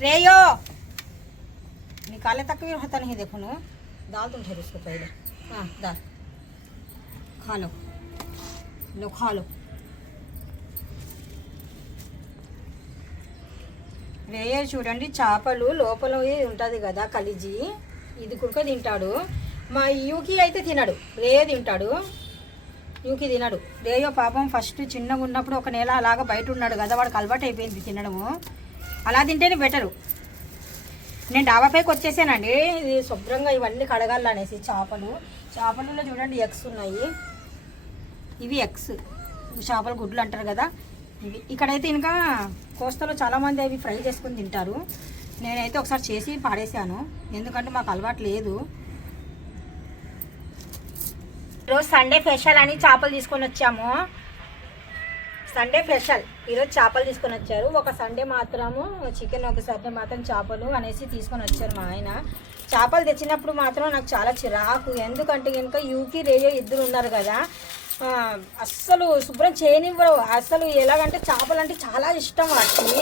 Rayo निकाले तक भी होता नहीं देखो ना दाल तुम ठहर इसको पहले हाँ दाल खा लो लो खा लो రేయ చూడండి చేపలు లోపల ఉంటుంది కదా కలిజి ఇది కుడక తింటాడు మా యూకి అయితే తినడు రేయ తింటాడు యూకి తినడు రేయో పాపం ఫస్ట్ చిన్నగా ఉన్నప్పుడు ఒక నెల అలాగా బయట ఉన్నాడు కదా వాడికి అలవాటు అయిపోయింది తినడము అలా తింటేనే బెటరు. నేను డాబాపైకి వచ్చేసానండి. ఇది శుభ్రంగా ఇవన్నీ కడగాలనేసి చేపలు. చేపలలో చూడండి ఎగ్స్ ఉన్నాయి. ఇవి ఎగ్స్. చేపల గుడ్లు అంటారు కదా. ఇవి ఇక్కడైతే ఇంకా కోస్తలో చాలామంది అవి ఫ్రై చేసుకొని తింటారు. నేనైతే ఒకసారి చేసి పాడేశాను. ఎందుకంటే మాకు అలవాటు లేదు. ఈరోజు సండే స్పెషల్ అని చేపలు తీసుకొని వచ్చాము. సండే స్పెషల్ ఈరోజు చేపలు తీసుకొని వచ్చారు. ఒక సండే మాత్రము చికెన్ ఒక సండే మాత్రం చేపలు అనేసి తీసుకొని వచ్చారు మా ఆయన. చేపలు తెచ్చినప్పుడు మాత్రం నాకు చాలా చిరాకు. ఎందుకంటే కనుక యూకి రేయో ఇద్దరు ఉన్నారు కదా. అస్సలు శుభ్రం చేయనివ్వరు. అస్సలు ఎలాగంటే చేపలు అంటే చాలా ఇష్టం వాటికి.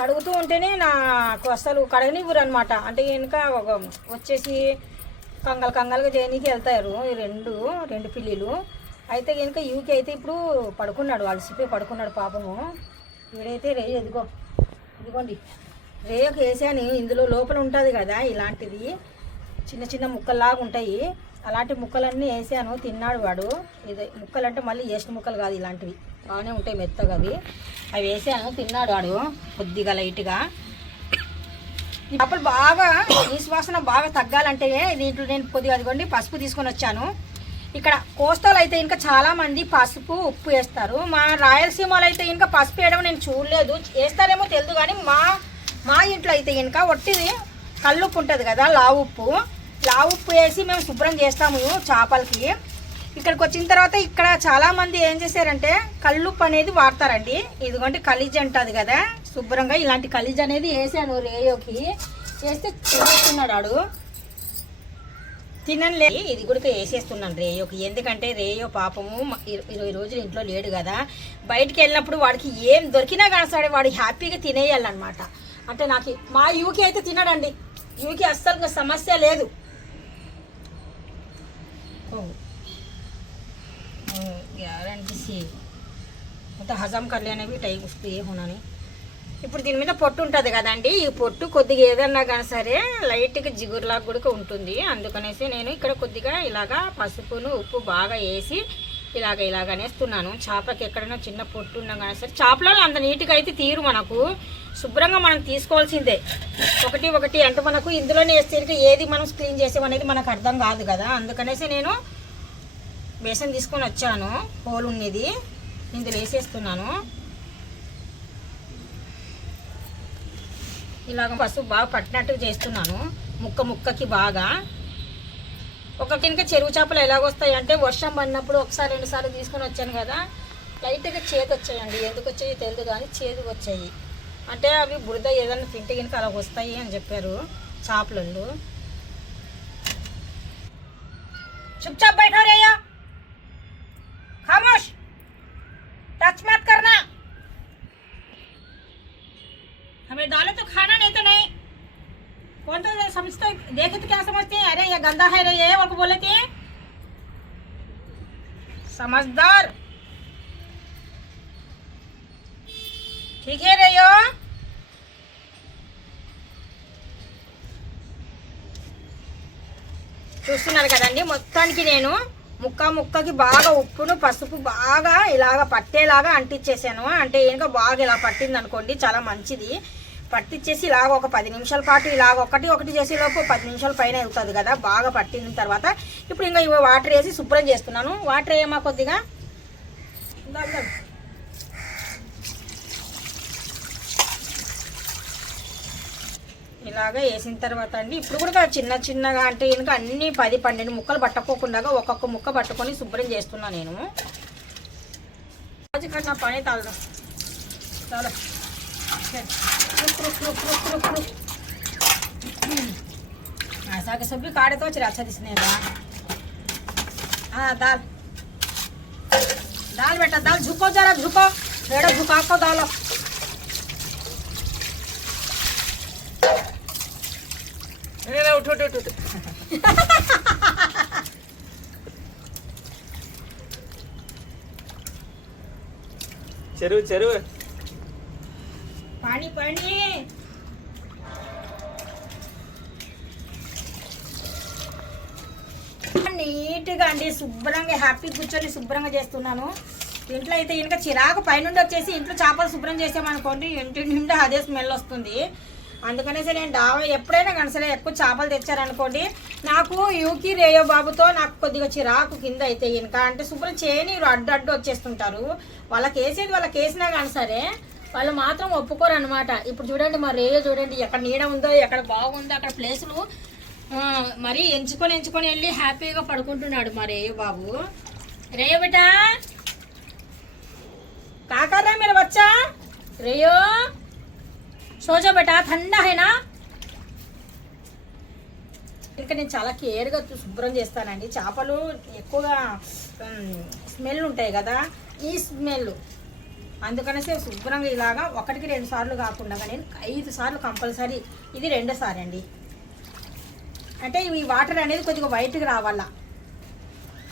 కడుగుతూ ఉంటేనే నాకు అస్సలు కడగనివ్వరు అనమాట అంటే కనుక ఒక వచ్చేసి కంగలు కంగలుగా చేయనీకి వెళ్తారు. ఈ రెండు రెండు పిల్లిలు. అయితే కనుక యూకి అయితే ఇప్పుడు పడుకున్నాడు అలసిపోయి పడుకున్నాడు పాపము. వీడైతే రే ఎదిగో ఇదిగోండి. రేయకు వేసాను ఇందులో లోపల ఉంటుంది కదా ఇలాంటిది. చిన్న చిన్న ముక్కల్లాగా ఉంటాయి. అలాంటి ముక్కలన్నీ వేసాను తిన్నాడు వాడు. ఇది ముక్కలు అంటే మళ్ళీ వేసిన ముక్కలు కాదు ఇలాంటివి. బాగానే ఉంటాయి మెత్తగా అవి. అవి వేసాను తిన్నాడు వాడు కొద్దిగా లైట్గా. ఈ చేపలు బాగా ఈ శ్వాసన బాగా తగ్గాలంటే దీంట్లో నేను కొద్దిగా అదిగోండి పసుపు తీసుకొని వచ్చాను. ఇక్కడ కోస్తాలు అయితే ఇంకా చాలా మంది పసుపు ఉప్పు వేస్తారు. మా రాయలసీమలో అయితే ఇంకా పసుపు వేయడం నేను చూడలేదు. వేస్తారేమో తెలియదు కానీ మా మా ఇంట్లో అయితే ఇంకా ఒట్టిది కల్లుప్పు ఉంటుంది కదా లావు ఉప్పు. లావు ఉప్పు వేసి మేము శుభ్రం చేస్తాము చేపలకి. ఇక్కడికి వచ్చిన తర్వాత ఇక్కడ చాలామంది ఏం చేశారంటే కల్లుప్పు అనేది వాడతారండి. ఇదిగోండి కలిజ్ అంటుంది కదా శుభ్రంగా ఇలాంటి కలిజ్ అనేది వేసాను రేయోకి. చేస్తే తినేస్తున్నాడు వాడు తినలే ఇది కూడా వేసేస్తున్నాను రేయోకి ఎందుకంటే రేయో పాపము మ- ఇర- ఇరవై రోజులు ఇంట్లో లేడు కదా బయటికి వెళ్ళినప్పుడు వాడికి ఏం దొరికినా కానీ సరే వాడు హ్యాపీగా తినేయాలన్నమాట అంటే నాకు మా యూకి అయితే తినడండి యూకి అస్సలు ఇంకా సమస్య లేదు गारंटी सी అంటే హజం కర్లీ అనేవి టైం వస్తే ఏ హోనని ఇప్పుడు దీని మీద పొట్టు ఉంటుంది కదండి. ఈ పొట్టు కొద్దిగా ఏదన్నా కానీ సరే లైట్గా జిగురులాగా కూడా ఉంటుంది. అందుకనేసి నేను ఇక్కడ కొద్దిగా ఇలాగా పసుపును ఉప్పు బాగా వేసి ఇలాగ ఇలాగ అనేస్తున్నాను. చేపకి ఎక్కడైనా చిన్న పొట్టు ఉన్నా కానీ సరే చేపలలో అంత నీట్గా అయితే తీరు మనకు. శుభ్రంగా మనం తీసుకోవాల్సిందే. ఒకటి ఒకటి అంటే మనకు ఇందులోనే వేస్తే ఏది మనం క్లీన్ చేసామనేది మనకు అర్థం కాదు కదా. అందుకనేసి నేను బేసన్ తీసుకొని వచ్చాను. హోల్ ఉన్నది. ఇందులో వేసేస్తున్నాను. ఇలాగ పసుపు బాగా పట్టినట్టు చేస్తున్నాను ముక్క ముక్కకి బాగా ఒక కింద చెరువు చేపలు ఎలాగొస్తాయి అంటే వర్షం పడినప్పుడు ఒకసారి రెండు సార్లు తీసుకొని వచ్చాను కదా లైట్గా చేదు వచ్చాయండి ఎందుకు వచ్చాయి తెలియదు కానీ చేదు వచ్చాయి అంటే అవి బురద ఏదైనా తింటే కనుక అలా వస్తాయి అని చెప్పారు చేపలలో चुपचाप बैठो रे या खामोश टच मत करना हमें डालो तो खाना नहीं तो नहीं कौन तो समझते देखे तो क्या समझते हैं अरे ये गंदा है रे ये और को बोले थे समझदार ठीक है रे यो చూస్తున్నారు కదండి మొత్తానికి నేను ముక్క ముక్కకి బాగా ఉప్పును పసుపు బాగా ఇలాగ పట్టేలాగా అంటించేసాను అంటే ఇంకా బాగా ఇలా పట్టింది అనుకోండి చాలా మంచిది పట్టించేసి ఇలాగ ఒక పది నిమిషాల పాటు ఇలాగ ఒకటి ఒకటి చేసేలోపు పది నిమిషాల పైన అవుతుంది కదా బాగా పట్టిన తర్వాత. ఇప్పుడు ఇంకా ఇవి వాటర్ వేసి శుభ్రం చేస్తున్నాను. వాటర్ వేయమా కొద్దిగా? ఇలాగా వేసిన తర్వాత అండి ఇప్పుడు కూడా చిన్న చిన్నగా అంటే ఇంకా అన్ని పది పన్నెండు ముక్కలు పట్టకోకుండా ఒక్కొక్క ముక్క పట్టుకొని శుభ్రం చేస్తున్నా నేను. రోజు కన్నా పని తాగు చాలా ऐसा के सब्ज़ी काटे तो अच्छा दिसने का हाँ दाल दाल बेटा दाल झुको जरा झुको बेटा झुका को डालो उठो उठो उठो चरु चरु। చెరువు పాణి నీట్గా అండి శుభ్రంగా హ్యాపీ కూర్చొని శుభ్రంగా చేస్తున్నాను. ఇంట్లో అయితే ఇంకా చిరాకు పైనుండి వచ్చేసి ఇంట్లో చేపలు శుభ్రం చేసామనుకోండి ఇంటి నిండా అదే స్మెల్ వస్తుంది. అందుకనేసి నేను డాబా ఎప్పుడైనా కానీ సరే ఎక్కువ చేపలు తెచ్చారనుకోండి నాకు యూకి రేయో బాబుతో నాకు కొద్దిగా చిరాకు కింద అయితే ఇంకా అంటే శుభ్రం చేయని అడ్డు అడ్డు వచ్చేస్తుంటారు. వాళ్ళకి వేసేది వాళ్ళకి వేసినా కానీ సరే వాళ్ళు మాత్రం ఒప్పుకోరు అనమాట ఇప్పుడు చూడండి మా రేయో చూడండి ఎక్కడ నీడ ఉందో ఎక్కడ బాగుందో అక్కడ ప్లేసులు మరి ఎంచుకొని ఎంచుకొని వెళ్ళి హ్యాపీగా పడుకుంటున్నాడు మా రేయో బాబు. రేయో బేటా కాకర్రా మీరు వచ్చా? రేయో! సోజో బేటా ఠండా హైనా ఇంకా నేను చాలా కేర్గా శుభ్రం చేస్తానండి. చేపలు ఎక్కువగా స్మెల్ ఉంటాయి కదా ఈ స్మెల్ అందుకనేసే శుభ్రంగా ఇలాగా ఒకటికి రెండు సార్లు కాకుండా నేను ఐదు సార్లు కంపల్సరీ ఇది రెండోసారి అండి. అంటే ఈ వాటర్ అనేది కొద్దిగా వైట్గా రావాలా.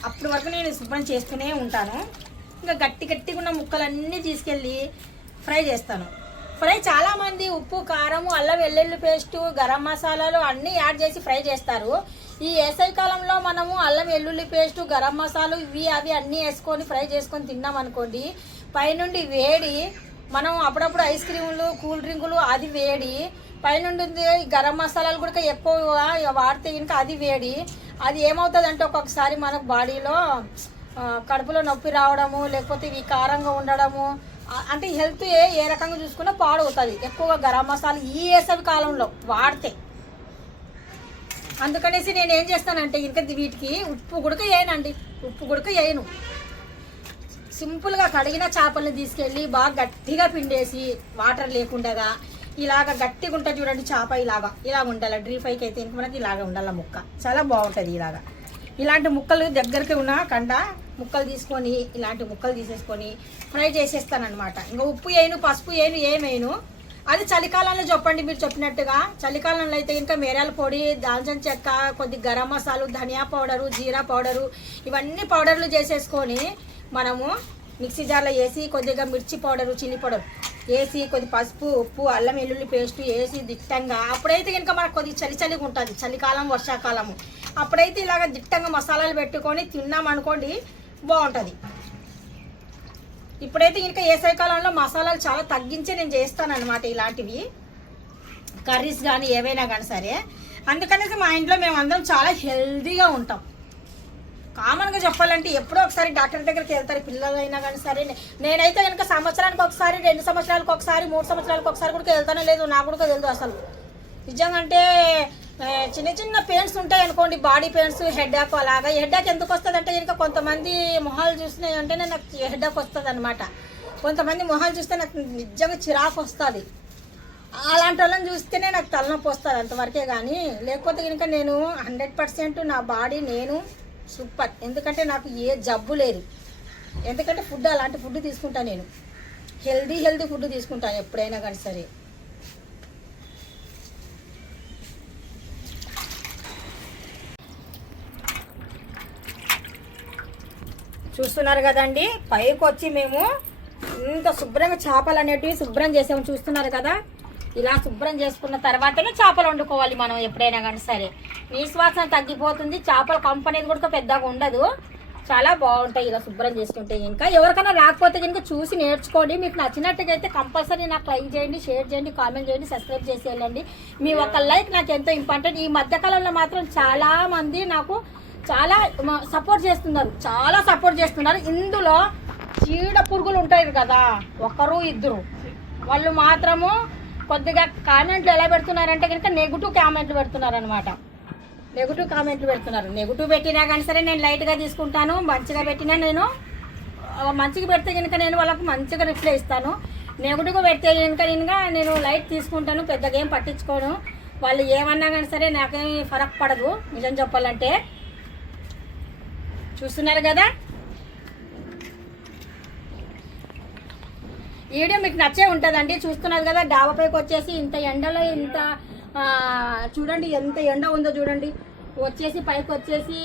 అప్పటి వరకు నేను శుభ్రం చేస్తూనే ఉంటాను. ఇంకా గట్టి గట్టిగా ఉన్న ముక్కలన్నీ తీసుకెళ్ళి ఫ్రై చేస్తాను. ఫ్రై చాలామంది ఉప్పు కారము అల్లం వెల్లుల్లి పేస్టు గరం మసాలాలు అన్నీ యాడ్ చేసి ఫ్రై చేస్తారు. ఈ వేసవి కాలంలో మనము అల్లం వెల్లుల్లి పేస్టు గరం మసాలు ఇవి అవి అన్నీ వేసుకొని ఫ్రై చేసుకొని తిన్నాం అనుకోండి పైనుండి వేడి మనం అప్పుడప్పుడు ఐస్ క్రీములు కూల్ డ్రింకులు అది వేడి. పైనుండి గరం మసాలాలు కూడా ఎక్కువ వాడితే ఇంకా అది వేడి. అది ఏమవుతుంది అంటే ఒక్కొక్కసారి మనకు బాడీలో కడుపులో నొప్పి రావడము లేకపోతే ఇవి కారంగా ఉండడము అంటే హెల్త్ ఏ ఏ రకంగా చూసుకున్నా పాడవుతుంది. ఎక్కువగా గరం మసాలా ఈ వేసవి కాలంలో వాడితే. అందుకనేసి నేను ఏం చేస్తానంటే ఇంకా వీటికి ఉప్పు గుడక వేయనండి. ఉప్పు గుడక వేయను. సింపుల్గా కడిగిన చేపల్ని తీసుకెళ్ళి బాగా గట్టిగా పిండేసి వాటర్ లేకుండా ఇలాగ గట్టిగా ఉంటుంది చూడండి చేప ఇలాగా ఇలా ఉండాలి. డ్రీ ఫ్రైకి అయితే మనకి ఇలాగ ఉండాలి ముక్క. చాలా బాగుంటుంది ఇలాగా. ఇలాంటి ముక్కలు దగ్గరికి ఉన్న కండ ముక్కలు తీసుకొని ఇలాంటి ముక్కలు తీసేసుకొని ఫ్రై చేసేస్తానమాట ఇంకా ఉప్పు వేయను పసుపు వేయను ఏమేను? అది చలికాలంలో చెప్పండి మీరు చెప్పినట్టుగా. చలికాలంలో అయితే ఇంకా మేరాల పొడి దాల్చిన చెక్క కొద్ది గరం మసాలు ధనియా పౌడరు జీరా పౌడరు ఇవన్నీ పౌడర్లు చేసేసుకొని మనము మిక్సీ జార్లో వేసి కొద్దిగా మిర్చి పౌడరు చిల్లీ పౌడర్. వేసి కొద్ది పసుపు ఉప్పు అల్లం వెల్లుల్లి పేస్ట్ వేసి దిట్టంగా అప్పుడైతే కనుక మనకు కొద్దిగా చలి చలిగా ఉంటుంది. చలికాలం వర్షాకాలము. అప్పుడైతే ఇలాగ దిట్టంగా మసాలాలు పెట్టుకొని తిన్నాం అనుకోండి బాగుంటుంది. ఇప్పుడైతే ఇంకా వేసవికాలంలో మసాలాలు చాలా తగ్గించి నేను చేస్తాను అనమాట ఇలాంటివి. కర్రీస్ కానీ ఏవైనా కానీ సరే. అందుకనేసి మా ఇంట్లో మేము అందరం చాలా హెల్దీగా ఉంటాం. కామన్గా చెప్పాలంటే ఎప్పుడో ఒకసారి డాక్టర్ దగ్గరికి వెళ్తారు పిల్లలైనా కానీ సరే. నేనైతే కనుక సంవత్సరానికి ఒకసారి రెండు సంవత్సరాలకు ఒకసారి మూడు సంవత్సరాలకు ఒకసారి కూడా వెళ్తానే లేదు నాకు కూడా తెలియదు అసలు. నిజంగా అంటే చిన్న చిన్న పెయిన్స్ ఉంటాయి అనుకోండి బాడీ పెయిన్స్ హెడ్ యాక్ అలాగా. హెడ్ యాక్ ఎందుకు వస్తుంది అంటే కనుక కొంతమంది మొహాలు చూసినాయి అంటేనే నాకు హెడ్ యాక్ వస్తుంది అనమాట కొంతమంది మొహాలు చూస్తే నాకు నిజంగా చిరాకు వస్తుంది. అలాంటి వాళ్ళని చూస్తేనే నాకు తలనొప్పి వస్తుంది అంతవరకే కానీ లేకపోతే కనుక నేను హండ్రెడ్ పర్సెంట్ నా బాడీ నేను సూపర్. ఎందుకంటే నాకు ఏ జబ్బు లేదు. ఎందుకంటే ఫుడ్ అలాంటి ఫుడ్ తీసుకుంటాను నేను. హెల్దీ హెల్దీ ఫుడ్ తీసుకుంటాను ఎప్పుడైనా కానీ సరే. చూస్తున్నారు కదండి? పైకి వచ్చి మేము ఇంత శుభ్రంగా చేపలు అనేటివి శుభ్రం చేసాము. చూస్తున్నారు కదా? ఇలా శుభ్రం చేసుకున్న తర్వాతనే చేపలు వండుకోవాలి మనం ఎప్పుడైనా కానీ సరే. నిశ్వాసన తగ్గిపోతుంది చేపల కంప అనేది కూడా పెద్దగా ఉండదు. చాలా బాగుంటాయి ఇలా శుభ్రం చేసుకుంటే ఇంకా ఎవరికైనా రాకపోతే కనుక చూసి నేర్చుకోండి. మీకు నచ్చినట్టుగా అయితే కంపల్సరీ నాకు లైక్ చేయండి షేర్ చేయండి కామెంట్ చేయండి సబ్స్క్రైబ్ చేసి వెళ్ళండి మీ ఒక లైక్ నాకు ఎంతో ఇంపార్టెంట్. ఈ మధ్యకాలంలో మాత్రం చాలామంది నాకు చాలా సపోర్ట్ చేస్తున్నారు. చాలా సపోర్ట్ చేస్తున్నారు. ఇందులో చీడ పురుగులు ఉంటాయి కదా ఒకరు ఇద్దరు. వాళ్ళు మాత్రము కొద్దిగా కామెంట్లు ఎలా పెడుతున్నారంటే కనుక నెగిటివ్ కామెంట్లు పెడుతున్నారు అనమాట నెగిటివ్ కామెంట్లు పెడుతున్నారు. నెగిటివ్ పెట్టినా కానీ సరే నేను లైట్గా తీసుకుంటాను మంచిగా పెట్టినా నేను మంచిగా పెడితే కనుక నేను వాళ్ళకు మంచిగా రిప్లై ఇస్తాను. నెగిటివ్గా పెడితే కనుక నేను నేను లైట్ తీసుకుంటాను పెద్దగా ఏం పట్టించుకోను. వాళ్ళు ఏమన్నా కానీ సరే నాకేం ఫరక్ పడదు నిజం చెప్పాలంటే. చూస్తున్నారు కదా? ఈ వీడియో మీకు నచ్చే ఉంటుందండి. చూస్తున్నారు కదా డాబాపైకి వచ్చేసి ఇంత ఎండలో ఇంత చూడండి ఎంత ఎండ ఉందో చూడండి. వచ్చేసి పైకి వచ్చేసి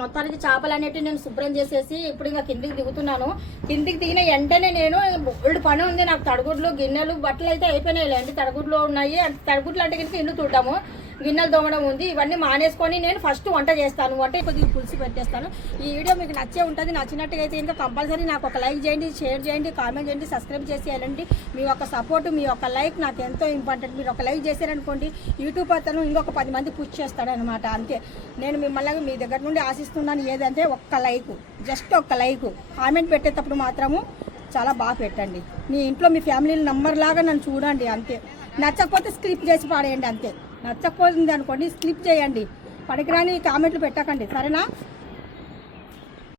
మొత్తానికి చేపలు అనేటివి నేను శుభ్రం చేసేసి ఇప్పుడు ఇంకా కిందికి దిగుతున్నాను. కిందికి దిగిన వెంటనే నేను బోల్డ్ పని ఉంది నాకు తడగుడ్లు గిన్నెలు బట్టలు అయితే అయిపోయినాయి లేండి తడగుడ్లు ఉన్నాయి. తడగుడ్లు అంటే కనుక ఇల్లు తుడ్డాము గిన్నెలు దోమడం ఉంది. ఇవన్నీ మానేసుకొని నేను ఫస్ట్ వంట చేస్తాను. వంట కొద్దిగా పులిసి పెట్టేస్తాను. ఈ వీడియో మీకు నచ్చే ఉంటుంది. నచ్చినట్టుగా అయితే ఇంకా కంపల్సరీ నాకు ఒక లైక్ చేయండి షేర్ చేయండి కామెంట్ చేయండి సబ్స్క్రైబ్ చేసి వెళ్ళండి. మీ యొక్క సపోర్ట్ మీ యొక్క లైక్ నాకు ఎంతో ఇంపార్టెంట్ మీరు ఒక లైక్ చేశారనుకోండి యూట్యూబ్ అతను ఇంకొక పది మంది పుష్ చేస్తాడనమాట అంతే. నేను మిమ్మల్ని మీ దగ్గర నుండి ఆశిస్తున్నాను ఏదంటే ఒక్క లైక్ జస్ట్ ఒక్క లైక్ కామెంట్ పెట్టేటప్పుడు మాత్రము చాలా బాగా పెట్టండి. మీ ఇంట్లో మీ ఫ్యామిలీ నంబర్ లాగా నన్ను చూడండి. అంతే. నచ్చకపోతే స్క్రిప్ట్ చేసి పాడేయండి. అంతే. నచ్చకపోతుంది అనుకోండి స్కిప్ చేయండి. పనికిరాని కామెంట్లు పెట్టకండి. సరేనా?